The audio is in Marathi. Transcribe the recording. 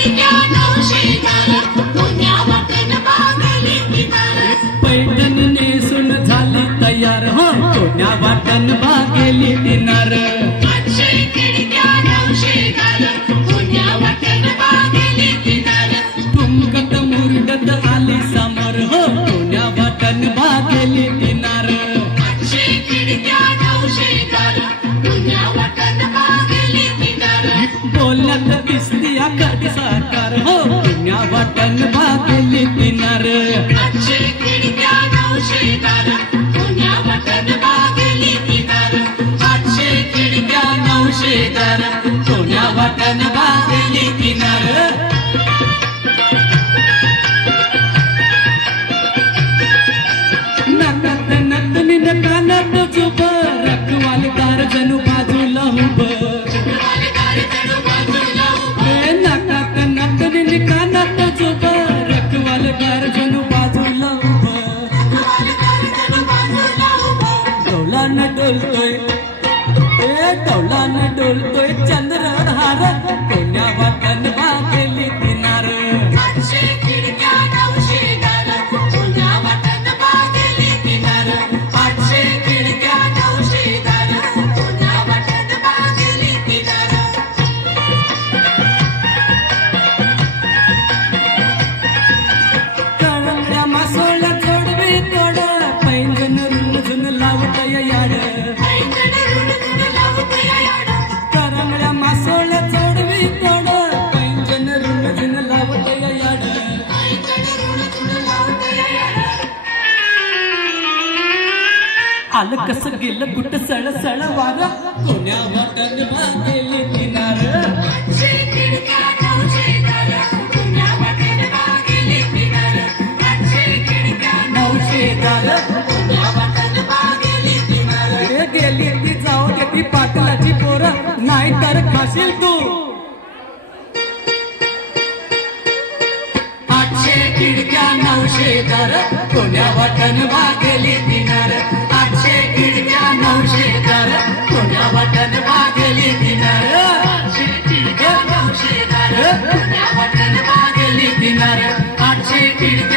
खिडक्या नऊशे दार पुण्या वाटण बागली किनार पैठण नेसून झाली तयार हो पुण्या वाटण बागेली किनार 800 खिडक्या 900 दार पुण्या वाटण बागली किनार तुमकत मुरडत आली समोर हो पुण्या वाटण बागेली किनार 800 खिडक्या 900 दार पुण्या वाटण बागली किनार बोलत दिसती आकाश साकार हो पुण्या वाटण बागेली किनार 800 खिडक्या 900 दार पुण्या वाटण बागली किनार 800 खिडक्या 900 दार पुण्या वाटण बागेली किनार नकत नतनीन कानात झुब रखवालदार जणू बाजूला उभं नकत नतनीन कानात झुब रखवालदार जणू बाजूला उभं डोलानं डोलतोय डोलानं डोलतोय चंद्रहार पुण्या वाटण बागेली किनार 800 खिडक्या 900 दार पुण्या वाटण बागली किनार 800 खिडक्या 900 दार पुण्या वाटण बागली किनार कळंगड्या मासोळ्या जोडवी तोड पैंजण रुणझुण लावतय याड पैंजण रुणझुण लावतय याड करंगड्या मासोळ्या जोडवी तोड पैंजण रुणझुण लावतय याड पैंजण रुणझुण लावतय याड आलं कसं गेलं कुठं सळ सळ वार पुण्या वाटण बागेली किनार 800 खिडक्या 900 दार पुण्या वाटण बागली किनार 800 खिडक्या 900 दार पुण्या वाटण बागली किनार गेली ती जाऊ दे ती पाटलाची पोर नाही तर खाशील तू 800 खिडक्या 900 दार पुण्या वाटण बागेली किनार 800 खिडक्या 900 दार पुण्या वाटण बागेली किनार 800 खिडक्या 900 दार पुण्या वाटण बागली किनार 800 खिडक्या